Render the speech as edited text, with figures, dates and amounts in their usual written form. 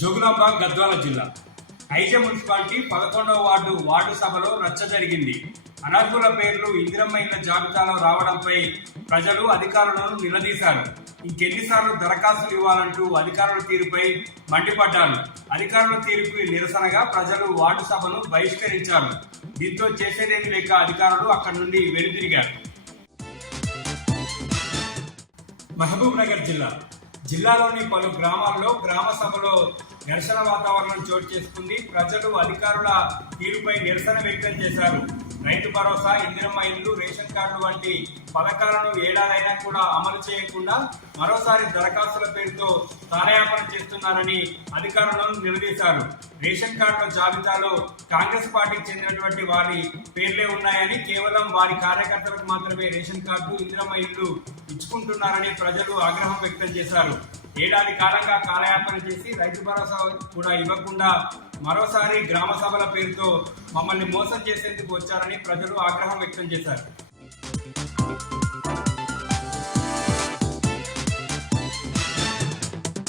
జోగులాంబ గద్వాల జిల్లా Ieeja municipality 11వ ward సభలో రచ్చ జరిగింది. అనర్హుల పేర్లు ఇందిరమ్మ ఇళ్ల జాబితాలో రావడంపై ప్రజలు అధికారులను నిలదీశారు. ఇంకెన్నిసార్లు దరఖాస్తులు ఇవ్వాలంటూ అధికారుల తీరుపై మండిపడ్డారు. అధికారుల తీరుకు నిరసనగా ప్రజలు వార్డు సభను బహిష్కరించారు. దీంతో చేసేదేమీ లేక అధికారులు అక్కడి నుండి వెనుదిరిగారు. మహబూబ్ నగర్ జిల్లాలోని పలు గ్రామాల్లో గ్రామ సభలో ఘర్షణ వాతావరణం చోటు చేసుకుంది. ప్రజలు అధికారుల తీరుపై నిరసన వ్యక్తం చేశారు. రైతు భరోసా, ఇందిరమ్మ ఇల్లు, రేషన్ కార్డు వంటి పథకాలను ఏడాదైనా కూడా అమలు చేయకుండా మరోసారి దరఖాస్తుల పేరుతో కాలయాపన చేస్తున్నారని అధికారులను నిలదీశారు. రేషన్ కార్డుల జాబితాలో కాంగ్రెస్ పార్టీకి చెందినటువంటి వారి పేర్లే ఉన్నాయని, కేవలం వారి కార్యకర్తలకు మాత్రమే రేషన్ కార్డు, ఇందిరమ్మ ఇల్లు ఇచ్చుకుంటున్నారని ప్రజలు ఆగ్రహం వ్యక్తం చేశారు. ఏడాది కాలంగా కాలయాపన చేసి రైతు భరోసా కూడా ఇవ్వకుండా మరోసారి గ్రామ సభల పేరుతో మమ్మల్ని మోసం చేసేందుకు వచ్చారని ప్రజలు ఆగ్రహం వ్యక్తం చేశారు.